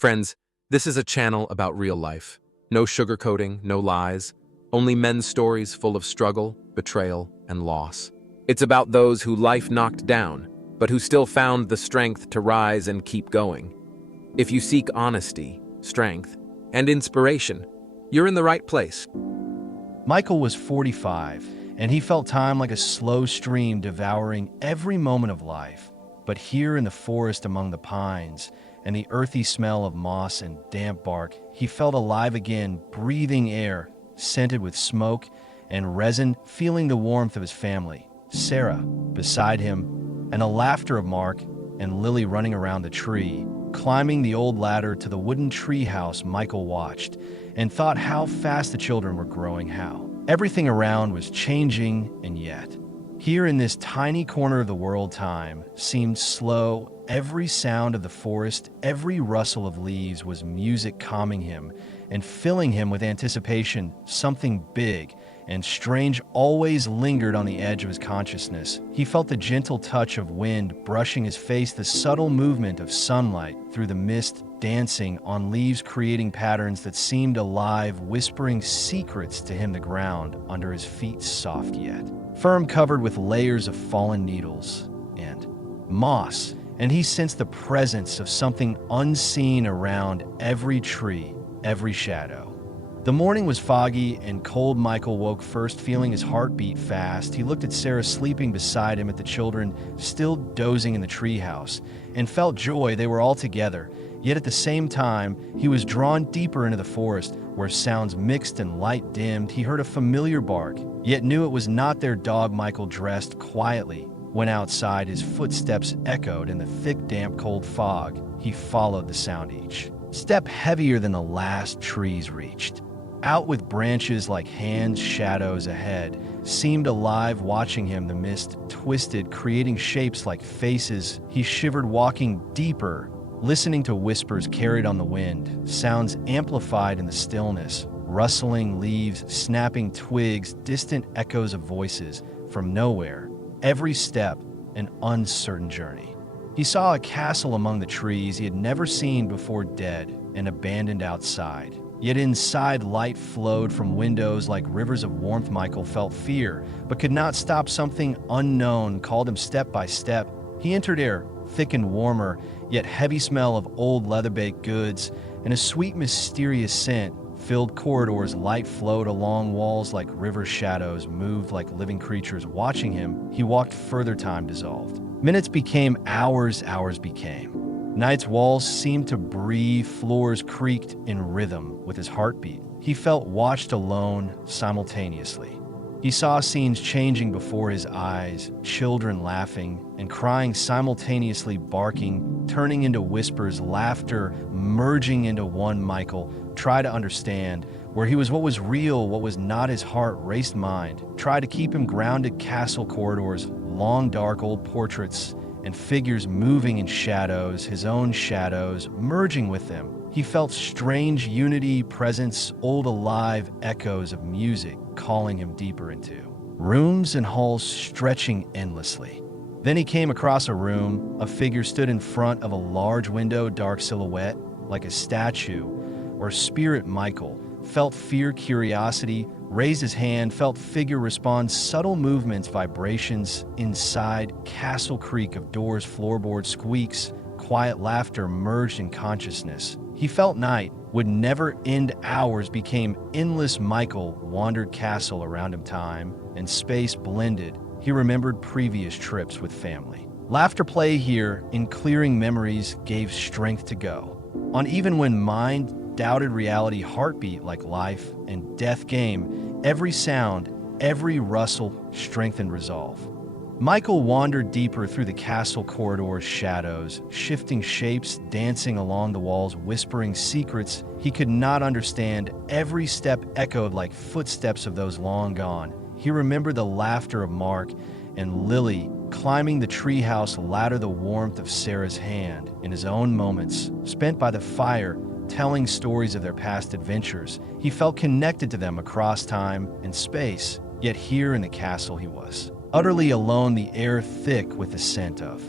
Friends, this is a channel about real life. No sugarcoating, no lies, only men's stories full of struggle, betrayal, and loss. It's about those who life knocked down, but who still found the strength to rise and keep going. If you seek honesty, strength, and inspiration, you're in the right place. Michael was 45, and he felt time like a slow stream devouring every moment of life. But here in the forest among the pines, and the earthy smell of moss and damp bark, he felt alive again, breathing air, scented with smoke and resin, feeling the warmth of his family. Sarah, beside him, and the laughter of Mark and Lily running around the tree, climbing the old ladder to the wooden tree house. Michael watched and thought how fast the children were growing, how everything around was changing, and yet, here in this tiny corner of the world, time seemed slow. Every sound of the forest, every rustle of leaves was music, calming him and filling him with anticipation. Something big and strange always lingered on the edge of his consciousness. He felt the gentle touch of wind brushing his face, the subtle movement of sunlight through the mist dancing on leaves, creating patterns that seemed alive, whispering secrets to him. The ground under his feet, soft yet firm, covered with layers of fallen needles and moss, and he sensed the presence of something unseen around every tree, every shadow. The morning was foggy and cold. Michael woke first, feeling his heart beat fast. He looked at Sarah sleeping beside him, at the children still dozing in the treehouse, and felt joy. They were all together. Yet at the same time, he was drawn deeper into the forest, where sounds mixed and light dimmed. He heard a familiar bark, yet knew it was not their dog. Michael dressed quietly, went outside. His footsteps echoed in the thick, damp, cold fog. He followed the sound, each step heavier than the last trees reached. Out with branches like hands, shadows ahead seemed alive, watching him. The mist twisted, creating shapes like faces. He shivered, walking deeper, listening to whispers carried on the wind, sounds amplified in the stillness, rustling leaves, snapping twigs, distant echoes of voices from nowhere. Every step, an uncertain journey. He saw a castle among the trees he had never seen before, dead and abandoned outside. Yet inside, light flowed from windows like rivers of warmth. Michael felt fear, but could not stop. Something unknown called him step by step. He entered air, thick and warmer, yet heavy smell of old leather-baked goods, and a sweet, mysterious scent filled corridors. Light flowed along walls like river, shadows moved like living creatures watching him. He walked further, time dissolved. Minutes became hours, hours became night's walls seemed to breathe, floors creaked in rhythm with his heartbeat. He felt watched, alone, simultaneously. He saw scenes changing before his eyes, children laughing and crying simultaneously, barking, turning into whispers, laughter merging into one. Michael tried to understand where he was, what was real, what was not. His heart raced, mind tried to keep him grounded. Castle corridors, long dark old portraits and figures moving in shadows, his own shadows merging with them. He felt strange unity, presence, old alive echoes of music calling him deeper into rooms and halls stretching endlessly. Then he came across a room. A figure stood in front of a large window, dark silhouette like a statue or spirit. Michael felt fear, curiosity, raised his hand, felt figure respond, subtle movements, vibrations inside. Castle creak of doors, floorboard squeaks, quiet laughter merged in consciousness. He felt night would never end. Hours became endless. Michael wandered castle around him. Time and space blended. He remembered previous trips with family. Laughter play here in clearing memories gave strength to go on even when mind doubted reality. Heartbeat like life and death game. Every sound, every rustle strengthened resolve. Michael wandered deeper through the castle corridors, shadows, shifting shapes, dancing along the walls, whispering secrets he could not understand. Every step echoed like footsteps of those long gone. He remembered the laughter of Mark and Lily climbing the treehouse ladder, the warmth of Sarah's hand in his own moments spent by the fire, telling stories of their past adventures. He felt connected to them across time and space. Yet here in the castle he was utterly alone, the air thick with the scent of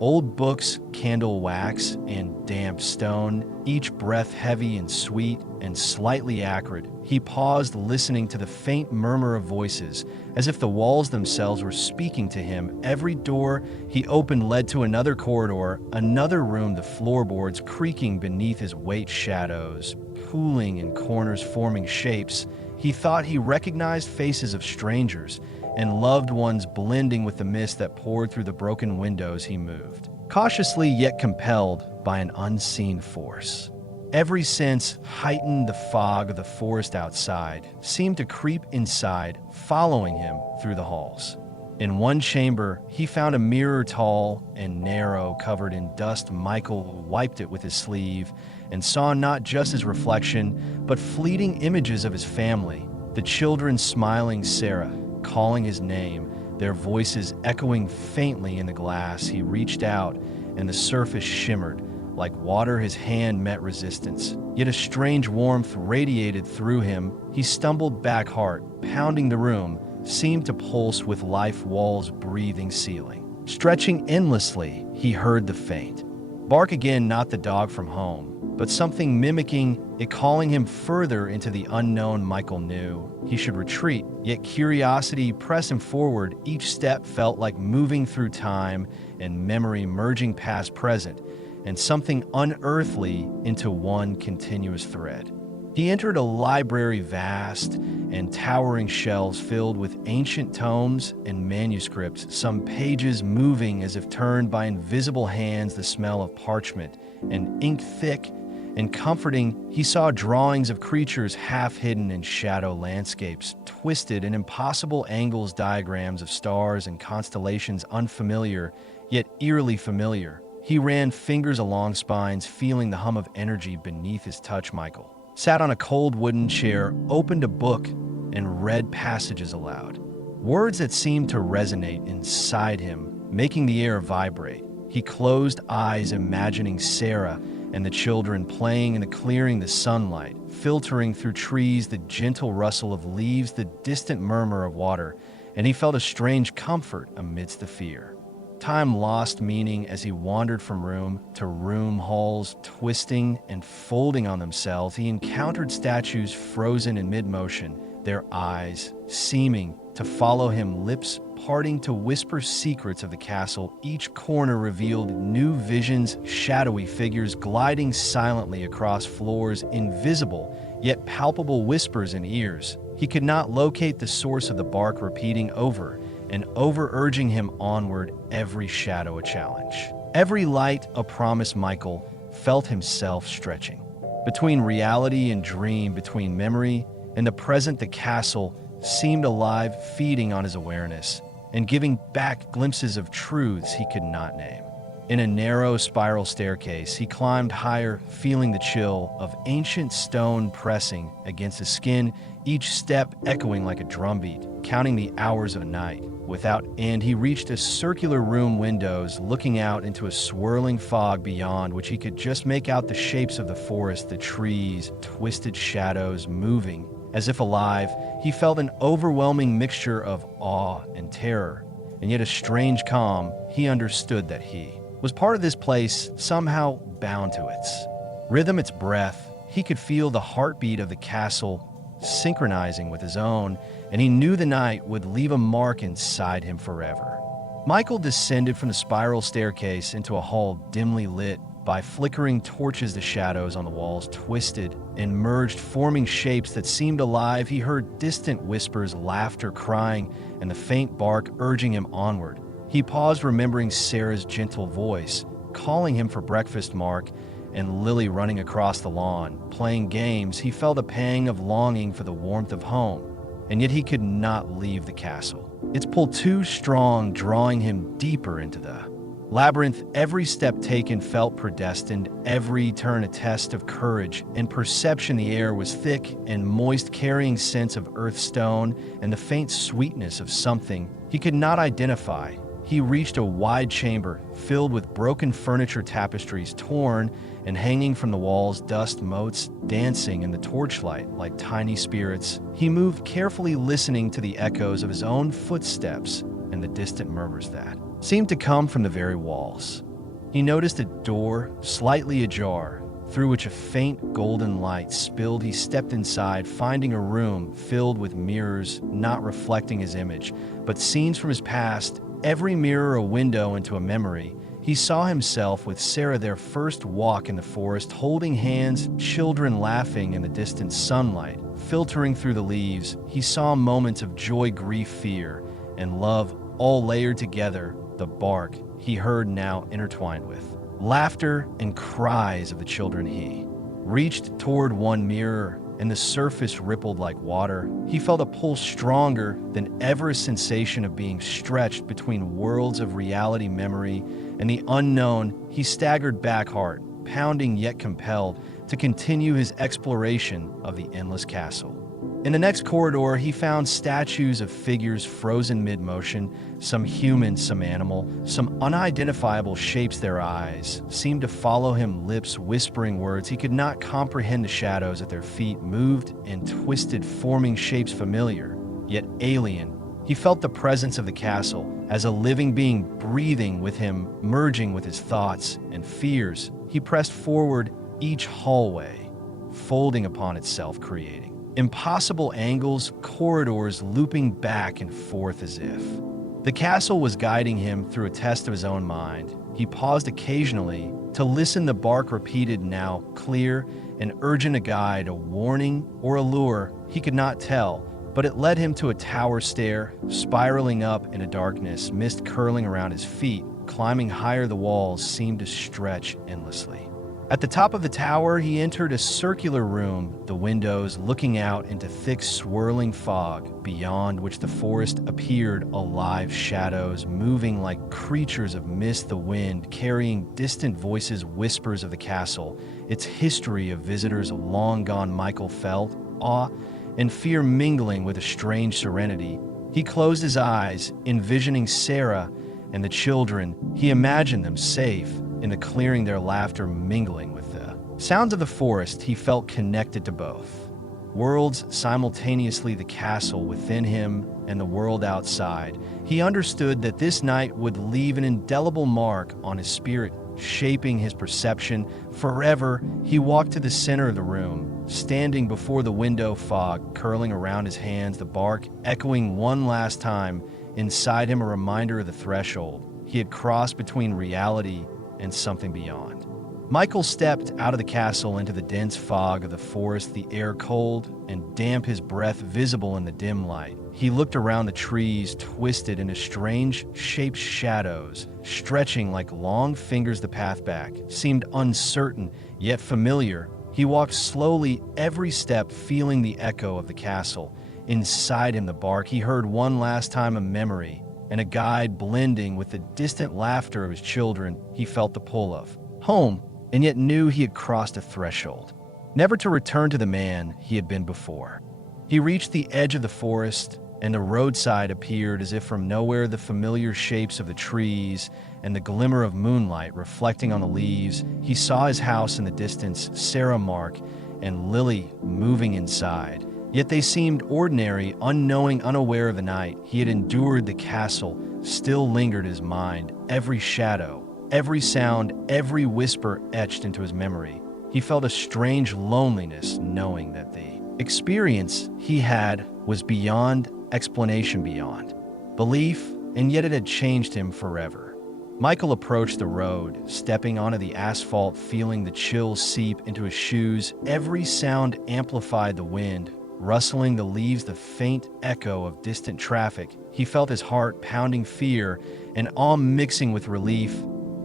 Old books, candle wax, and damp stone, each breath heavy and sweet and slightly acrid. He paused, listening to the faint murmur of voices, as if the walls themselves were speaking to him. Every door he opened led to another corridor, another room, the floorboards creaking beneath his weight, shadows pooling in corners, forming shapes. He thought he recognized faces of strangers and loved ones blending with the mist that poured through the broken windows. He moved, cautiously yet compelled by an unseen force. Every sense heightened. The fog of the forest outside seemed to creep inside, following him through the halls. In one chamber, he found a mirror, tall and narrow, covered in dust. Michael wiped it with his sleeve and saw not just his reflection, but fleeting images of his family, the children smiling, Sarah calling his name, their voices echoing faintly in the glass. He reached out, and the surface shimmered like water. His hand met resistance, yet a strange warmth radiated through him. He stumbled back, heart pounding. The room seemed to pulse with life, walls breathing, ceiling stretching endlessly. He heard the faint bark again, not the dog from home, but something mimicking it, calling him further into the unknown. Michael knew he should retreat, yet curiosity pressed him forward. Each step felt like moving through time and memory, merging past, present, and something unearthly into one continuous thread. He entered a library, vast and towering, shelves filled with ancient tomes and manuscripts, some pages moving as if turned by invisible hands. The smell of parchment and ink, thick and comforting. He saw drawings of creatures half hidden in shadow, landscapes twisted in impossible angles, diagrams of stars and constellations, unfamiliar yet eerily familiar. He ran fingers along spines, feeling the hum of energy beneath his touch. Michael sat on a cold wooden chair, opened a book, and read passages aloud. Words that seemed to resonate inside him, making the air vibrate. He closed eyes, imagining Sarah and the children playing in the clearing, the sunlight filtering through trees, the gentle rustle of leaves, the distant murmur of water, and he felt a strange comfort amidst the fear. Time lost meaning as he wandered from room to room, halls twisting and folding on themselves. He encountered statues frozen in mid-motion, their eyes seeming to follow him, lips parting to whisper secrets of the castle. Each corner revealed new visions, shadowy figures gliding silently across floors, invisible yet palpable whispers in ears. He could not locate the source of the bark, repeating over and over, urging him onward, every shadow a challenge, every light a promise. Michael felt himself stretching between reality and dream, between memory and the present. The castle seemed alive, feeding on his awareness and giving back glimpses of truths he could not name. In a narrow spiral staircase, he climbed higher, feeling the chill of ancient stone pressing against his skin, each step echoing like a drumbeat, counting the hours of night without end. He reached a circular room, windows looking out into a swirling fog beyond which he could just make out the shapes of the forest, the trees, twisted shadows moving as if alive. He felt an overwhelming mixture of awe and terror, and yet a strange calm. He understood that he was part of this place, somehow bound to its rhythm, its breath. He could feel the heartbeat of the castle synchronizing with his own, and he knew the night would leave a mark inside him forever. Michael descended from the spiral staircase into a hall dimly lit by flickering torches. The shadows on the walls twisted and merged, forming shapes that seemed alive. He heard distant whispers, laughter, crying, and the faint bark urging him onward. He paused, remembering Sarah's gentle voice, calling him for breakfast, Mark, and Lily running across the lawn, playing games. He felt a pang of longing for the warmth of home, and yet he could not leave the castle. Its pull too strong, drawing him deeper into the labyrinth. Every step taken felt predestined, every turn a test of courage and perception. The air was thick and moist, carrying scents of earth, stone, and the faint sweetness of something he could not identify. He reached a wide chamber filled with broken furniture, tapestries torn and hanging from the walls, dust motes dancing in the torchlight like tiny spirits. He moved carefully, listening to the echoes of his own footsteps and the distant murmurs that seemed to come from the very walls. He noticed a door, slightly ajar, through which a faint golden light spilled. He stepped inside, finding a room filled with mirrors not reflecting his image, but scenes from his past, every mirror a window into a memory. He saw himself with Sarah, their first walk in the forest, holding hands, children laughing in the distant sunlight, filtering through the leaves. He saw moments of joy, grief, fear, and love, all layered together. The bark he heard now intertwined with laughter and cries of the children. He reached toward one mirror, and the surface rippled like water. He felt a pull stronger than ever, a sensation of being stretched between worlds of reality, memory, and the unknown. He staggered back, heart pounding yet compelled to continue his exploration of the endless castle. In the next corridor, he found statues of figures frozen mid-motion, some human, some animal, some unidentifiable shapes. Their eyes seemed to follow him, lips whispering words he could not comprehend. The shadows at their feet moved and twisted, forming shapes familiar, yet alien. He felt the presence of the castle as a living being breathing with him, merging with his thoughts and fears. He pressed forward, each hallway folding upon itself, creating impossible angles, corridors looping back and forth as if the castle was guiding him through a test of his own mind. He paused occasionally to listen. The bark repeated, now clear and urgent, a guide, a warning, or a lure. He could not tell, but it led him to a tower stair, spiraling up into darkness, mist curling around his feet. Climbing higher, the walls seemed to stretch endlessly. At the top of the tower, he entered a circular room, the windows looking out into thick, swirling fog, beyond which the forest appeared alive, shadows moving like creatures of mist, the wind carrying distant voices, whispers of the castle, its history of visitors long gone. Michael felt awe and fear mingling with a strange serenity. He closed his eyes, envisioning Sarah and the children. He imagined them safe in the clearing, their laughter mingling with the sounds of the forest. He felt connected to both worlds simultaneously, the castle within him and the world outside. He understood that this night would leave an indelible mark on his spirit, shaping his perception forever. He walked to the center of the room, standing before the window, fog curling around his hands, the bark echoing one last time inside him, a reminder of the threshold he had crossed between reality and something beyond. Michael stepped out of the castle into the dense fog of the forest, the air cold and damp, his breath visible in the dim light. He looked around, the trees twisted into strange shaped shadows, stretching like long fingers. The path back seemed uncertain yet familiar. He walked slowly, every step feeling the echo of the castle inside him. The bark he heard one last time, a memory and a guide blending with the distant laughter of his children. He felt the pull of home, and yet knew he had crossed a threshold, never to return to the man he had been before. He reached the edge of the forest, and the roadside appeared as if from nowhere, the familiar shapes of the trees and the glimmer of moonlight reflecting on the leaves. He saw his house in the distance, Sarah, Mark, and Lily moving inside. Yet they seemed ordinary, unknowing, unaware of the night he had endured. The castle still lingered his mind, every shadow, every sound, every whisper etched into his memory. He felt a strange loneliness, knowing that the experience he had was beyond explanation, beyond belief, and yet it had changed him forever. Michael approached the road, stepping onto the asphalt, feeling the chills seep into his shoes. Every sound amplified, the wind rustling the leaves, the faint echo of distant traffic. He felt his heart pounding, fear and awe mixing with relief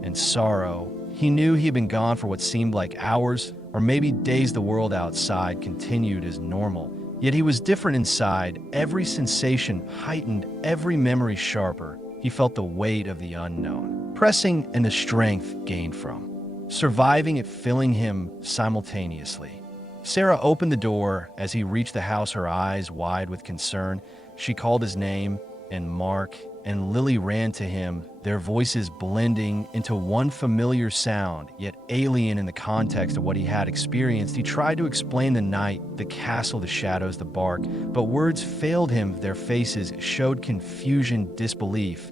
and sorrow. He knew he had been gone for what seemed like hours, or maybe days. The world outside continued as normal, yet he was different inside. Every sensation heightened, every memory sharper. He felt the weight of the unknown pressing, and the strength gained from surviving it filling him simultaneously. Sarah opened the door as he reached the house, her eyes wide with concern. She called his name, and Mark and Lily ran to him, their voices blending into one familiar sound, yet alien in the context of what he had experienced. He tried to explain the night, the castle, the shadows, the bark, but words failed him. Their faces showed confusion, disbelief.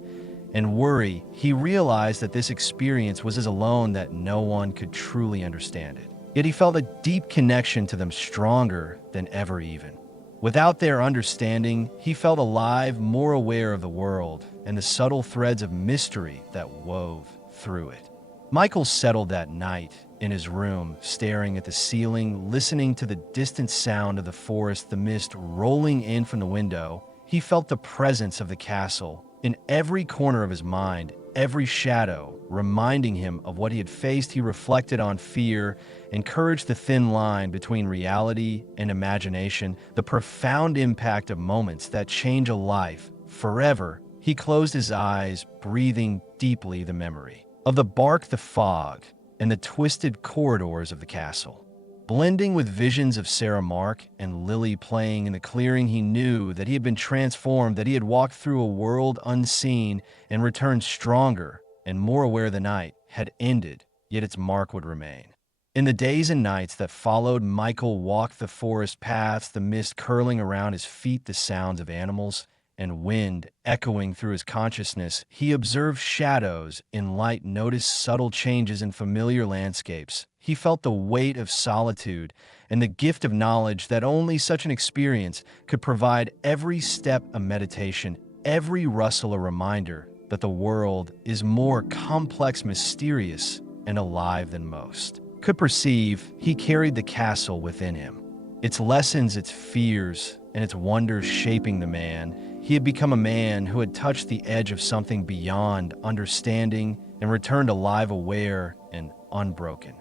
and worry, he realized that this experience was as alone that no one could truly understand it. Yet he felt a deep connection to them, stronger than ever even. Without their understanding, he felt alive, more aware of the world and the subtle threads of mystery that wove through it. Michael settled that night in his room, staring at the ceiling, listening to the distant sound of the forest, the mist rolling in from the window. He felt the presence of the castle in every corner of his mind, every shadow reminding him of what he had faced. He reflected on fear, encouraged the thin line between reality and imagination, the profound impact of moments that change a life forever. He closed his eyes, breathing deeply the memory of the bark, the fog, and the twisted corridors of the castle. Blending with visions of Sarah Mark and Lily playing in the clearing, he knew that he had been transformed, that he had walked through a world unseen and returned stronger and more aware. The night had ended, yet its mark would remain. In the days and nights that followed, Michael walked the forest paths, the mist curling around his feet, the sounds of animals and wind echoing through his consciousness. He observed shadows in light, noticed subtle changes in familiar landscapes. He felt the weight of solitude and the gift of knowledge that only such an experience could provide. Every step a meditation, every rustle a reminder that the world is more complex, mysterious, and alive than most could perceive. He carried the castle within him, its lessons, its fears, and its wonders shaping the man. He had become a man who had touched the edge of something beyond understanding and returned alive, aware, and unbroken.